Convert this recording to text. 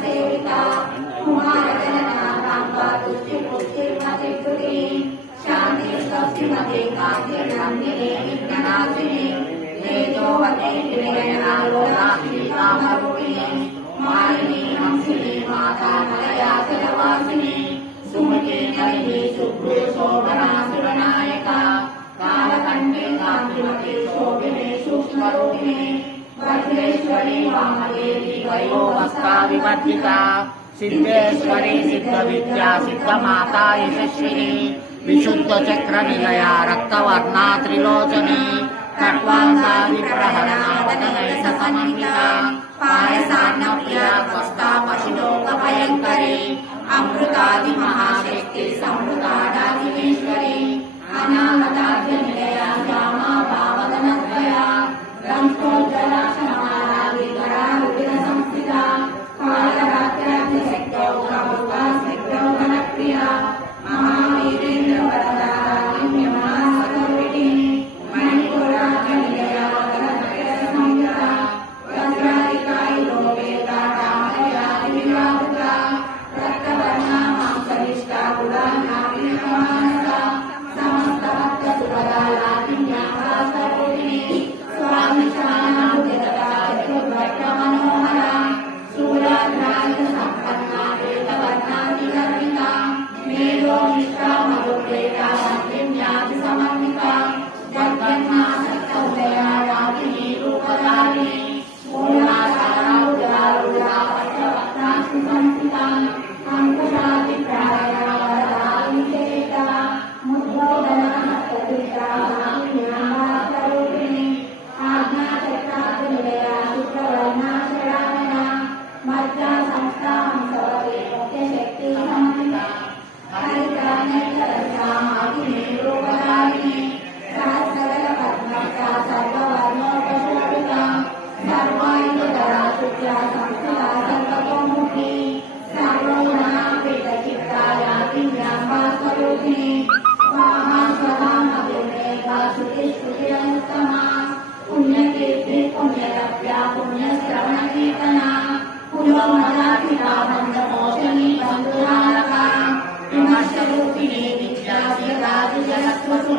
सेविका कुमारजनना तुष्टिपुष्टिर्मतिकृति शांति स्वस्तिमते कांतिर्नन्दिनी विघ्ननाशिनी तेजोवते विनयनालोलाक्षी कामरूपिणी मालिनी हंसिनी माता मलया जलवासिनी सुमति नलिनी शुभ्रे शोभना सुरनायका कालकण्ठे कान्तिमते शोभिने सूक्ष्मरूपिणी वज्रेश्वरी वामदेवी वयोवस्ता विवर्जिता सिद्धेश्वरी सिद्धविद्या सिद्धमाता यशस्विनी विशुद्धचक्र निलया रक्तवर्णा त्रिलोचनी खड्वांगा विप्रहरणा वदनैष समन्विता पायसान्नप्रिया स्वस्था पशुलोकभयङ्करी अमृतादि महाशक्ति संवृतादादिमेश्वरी अनागताद्यनिलया श्यामा भावगणद्वया रंस्थोज्ज्वला क्षमाला विकरारुदिरसंस्थिता कालरात्र्याब्धशक्तौ कौस्तुभा स्निग्धौ गणप्रिया महावीरेन्द्रवरदा रम्यमा सकरुणिनी मणिपुराज्यनिलया वदनत्रयसंयुता वज्रादिकायि लोपेता रामयादिविरावृता रक्तवर्णा मांसलिष्टा गुडानाविनमानसा समस्तभक्तसुभदा लालिन्यासा सरोहिणी स्वामिशानामुदिता चतुर्भद्रमनोहरा सूर्याग्रायुधसम्पन्ना वेदवर्णादिगर्विता मेधोनिष्ठा मधुप्रेता वन्दिन्यादिसमन्विता जगन्नाथसौदया रागिनी रूपधारिणी मूलाधारा उदरारूढा वज्रवक्त्रासु संस्थिता अंकुशादिप्राया वरदायिसेविता मुद्बोधना हस्तदुष्टा स्वरूपिणी आज्ञाचक्रादिनिलया शुक्रवर्णा शरावणा मज्जा संस्था हंसवती मुख्यशक्ति समन्विता हरिद्रानैकरक्षा माधुरी रूपधारिणी सहस्रदलपद्मस्था सर्ववर्णोपशोभिता सर्वायुधरा शुक्ला संस्थिता सर्वतोमुखी सर्वगुणापीठचित्ता यातिन्याम्बा स्वरूपिणी स्वाहा स्वधा मधुमेधा श्रुतिस्फुटिरनुत्तमा पुण्यकीर्ति पुण्यलभ्या पुण्यश्रवणकीर्तना पुरोमदाखिला बन्धमोचनी बन्धुरालका विमर्शरूपिणी विद्या जगत्वसु